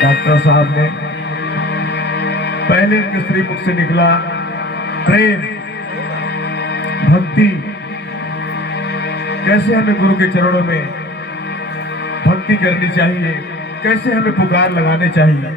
Doctor साहब ने पहले इनके श्रीमुख से निकला प्रेम भक्ति, कैसे हमें गुरु के चरणों में भक्ति करनी चाहिए, कैसे हमें पुकार लगाने चाहिए।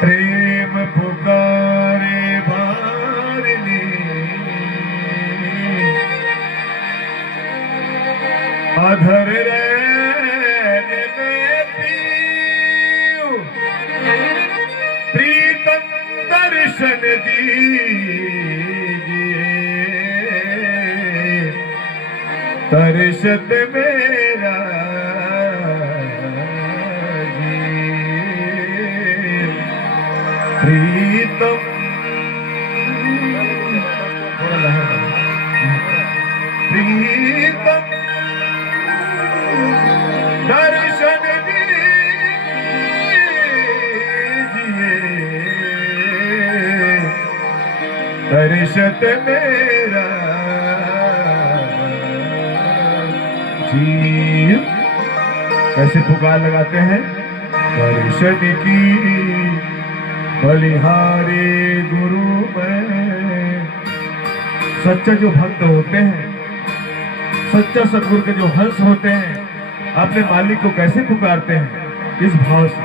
प्रेम पुकारे भारने अधर रहने में पीऊ, प्रीतम दर्शन दीजिए, दर्शन मेरा प्रीतम प्रीतम दर्शन दीजिए, दर्शन मेरा जी। कैसे पुकार लगाते हैं, दर्शन की बलिहारी गुरु में। सच्चे जो भक्त होते हैं, सच्चा सतगुरु के जो हंस होते हैं, अपने मालिक को कैसे पुकारते हैं, इस भाव से।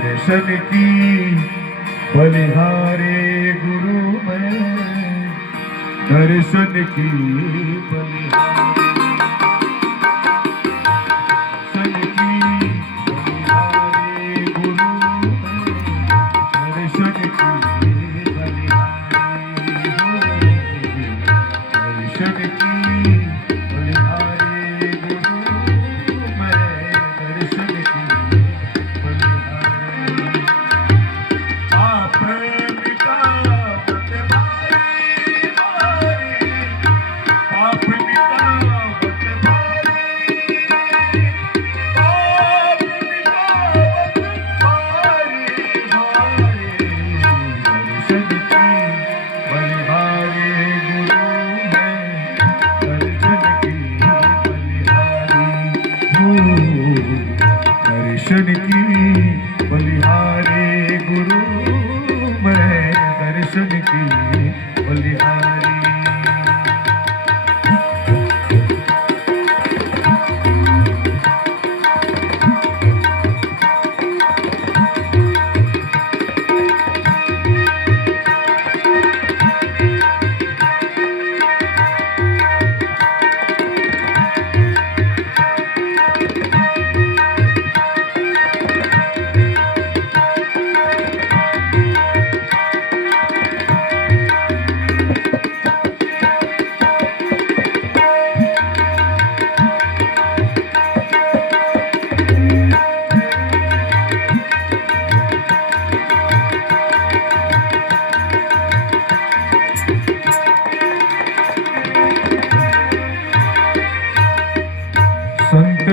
दर्शन की बलिहारी गुरु में, दर्शन की बलिहारी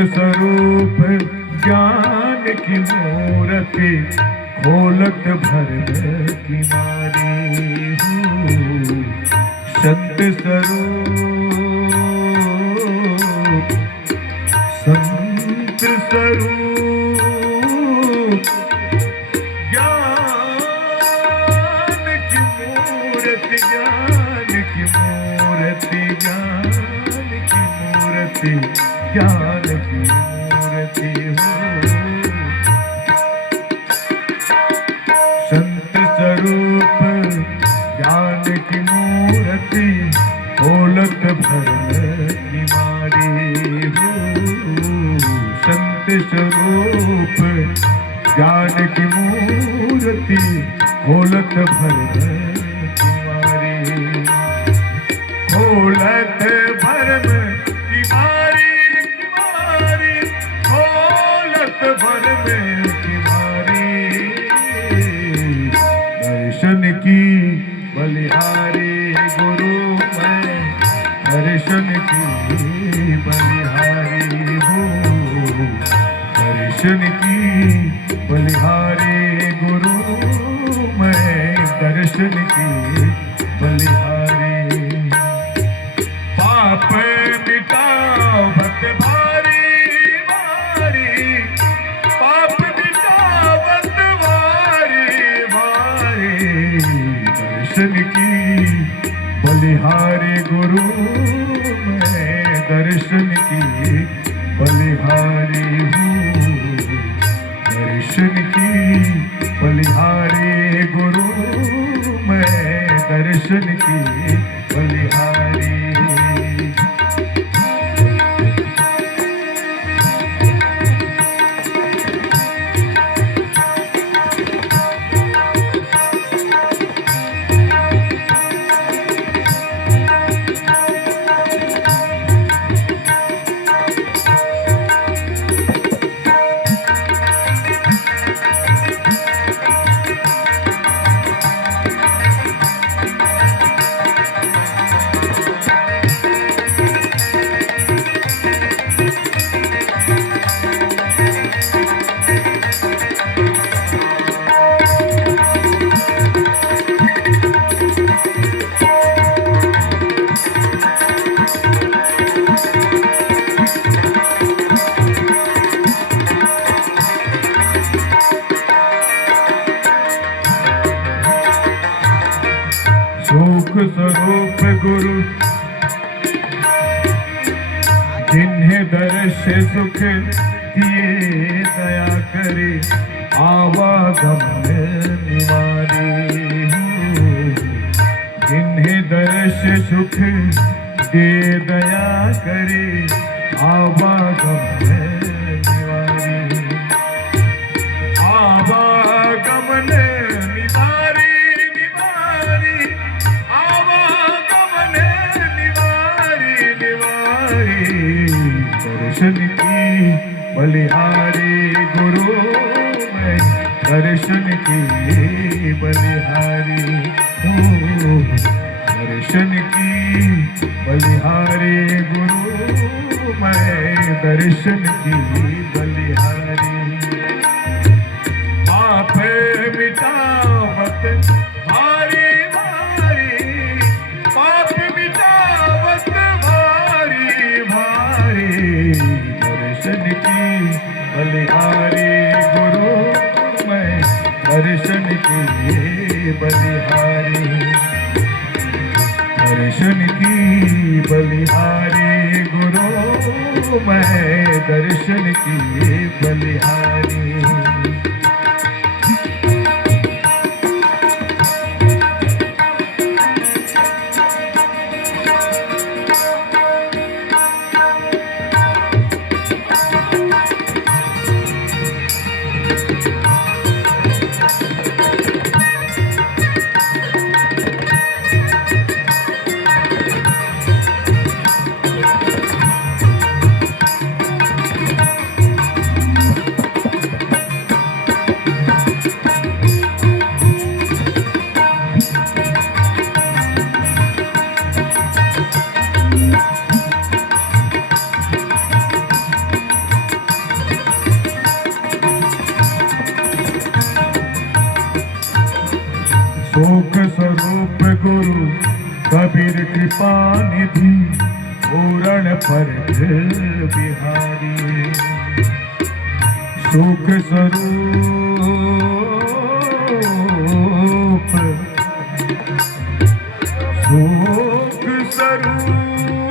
स्वरूप ज्ञान की मूर्ति खोलत भर की मारी हूँ। संत स्वरूप, संत स्वरूप ज्ञान की मूर्ति, ज्ञान की मूर्ति, मूर्ति ज्ञान की मूर्ति हो। संत स्वरूप ज्ञान की मूर्ति दौलत भरम निवारी हो। संत स्वरूप ज्ञान की मूर्ति दौलत भरम निवारी। दौलत भरम निवारी निवारी, दौलत भरम निवारी। दर्शन की बलिहारी गुरु मैं, दर्शन की बलिहारी हो। दर्शन की बलिहारी गुरु मैं, दर्शन की बलिहारी। पाप मिटावत भारी भारी, पाप मिटावत भारी भारी। दर्शन की बलिहारी गुरु मैं, दर्शन की बलिहारी हूँ। दर्शन की बलिहारी गुरु मैं, दर्शन की बलिहारी। सुख स्वरूप गुरु जिन्हें दर्श सुख दिए दया करे, आवागमन निवारी हो। जिन्हें दर्श सुख दे दया करे, आवागमन निवारी। आवागमन निवारी निवारी, आवागमन निवारी निवारी। दर्शन की बलिहारी गुरु मैं, दर्शन की बलिहारी हो। दर्शन की बलिहारी गुरु मैं, दर्शन की बलिहारी। पाप मिटावत भारी भारी, पाप मिटावत भारी भारी। दर्शन की बलिहारी गुरु मैं, दर्शन की बलिहारी। दर्शन की बलिहारी गुरु मैं, दर्शन की बलिहारी। शोक स्वरूप गुरु कबीर कृपा निधि, पूरण पर बिहारी। शोक स्वरूप, शोक स्वरूप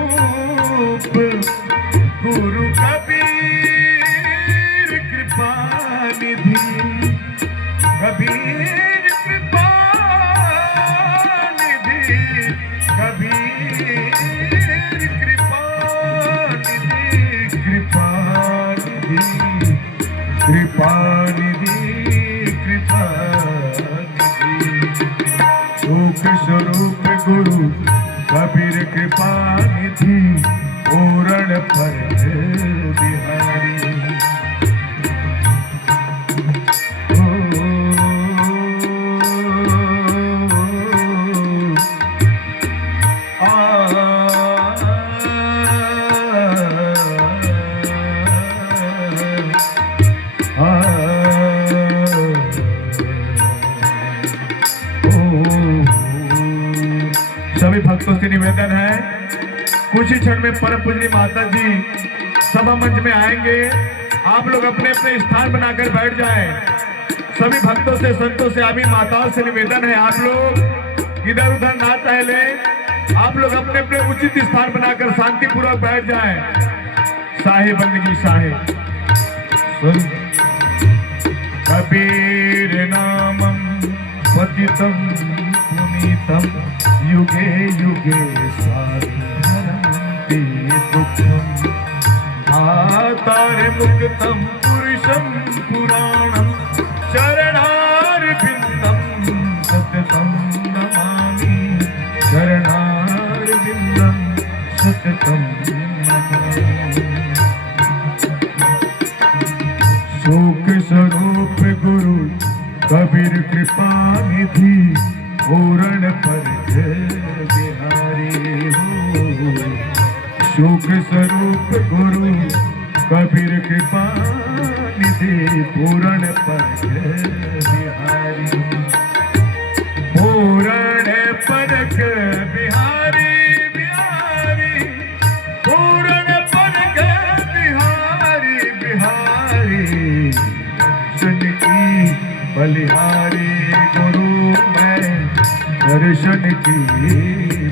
सुख स्वरूप गुरु कबीर कृपा निधि पूर्ण पर बिहारी। सभी भक्तों से निवेदन है, कुछ ही क्षण में परम पूजनी माता जी सभा मंच में आएंगे। आप लोग अपने अपने स्थान बनाकर बैठ जाएं। सभी भक्तों से, संतों से, अभी माताओं से निवेदन है, आप लोग इधर उधर ना टहले, आप लोग अपने अपने उचित स्थान बनाकर शांति पूर्वक बैठ जाएं। साहिब बंदगी साहिब सुन। कबीर नामम पतितम पुनीतम युगे युगे साधरन्ति दुःखम् आतारे मुक्तम पुरुषम पुराणम चरणारविन्दं सततं नमामि। चरणारविन्दं सततं नमामि। सुख स्वरूप गुरु कबीर कृपा निधि पूर्ण पर बिहारी हो। सुख स्वरूप गुरु कबीर कृपा निधि पूर्ण पर बिहारी। पूर्ण पर बिहारी बिहारी पूर्ण पर बिहारी बिहारी। दर्शन की बलिहारी गुरु मैं दर्शन की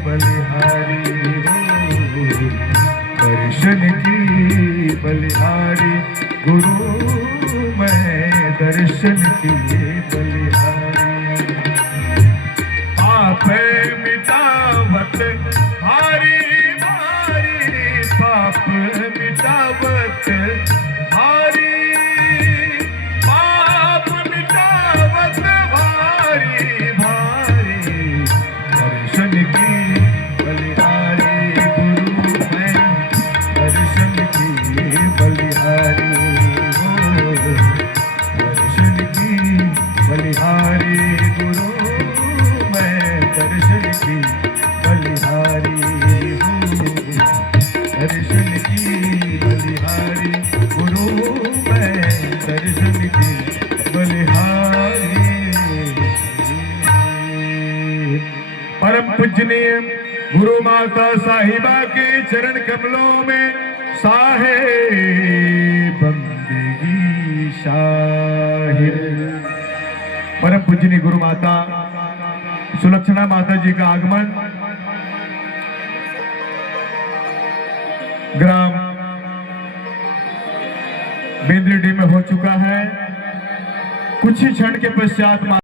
बलिहारी हो। दर्शन की बलिहारी गुरु मैं दर्शन की बलिहारी। पाप मिटावत भारी भारी पाप मिटावत भारी पाप मिटावत भारी भारी। दर्शन की बलिहारी गुरु मैं दर्शन की बलिहारी हो। दर्शन की बलिहारी गुरु मैं दर्शन की बलिहारी हो। दर्शन की बलिहारी गुरु मैं दर्शन की बलिहारी। परम पूजनीय गुरु माता साहिबा के चरण कमलों में साहेब बंदगी साहिब। परम पूजनीय गुरु माता सुलक्षणा माता जी का आगमन ग्राम बेंद्रीडीह में हो चुका है। कुछ ही क्षण के पश्चात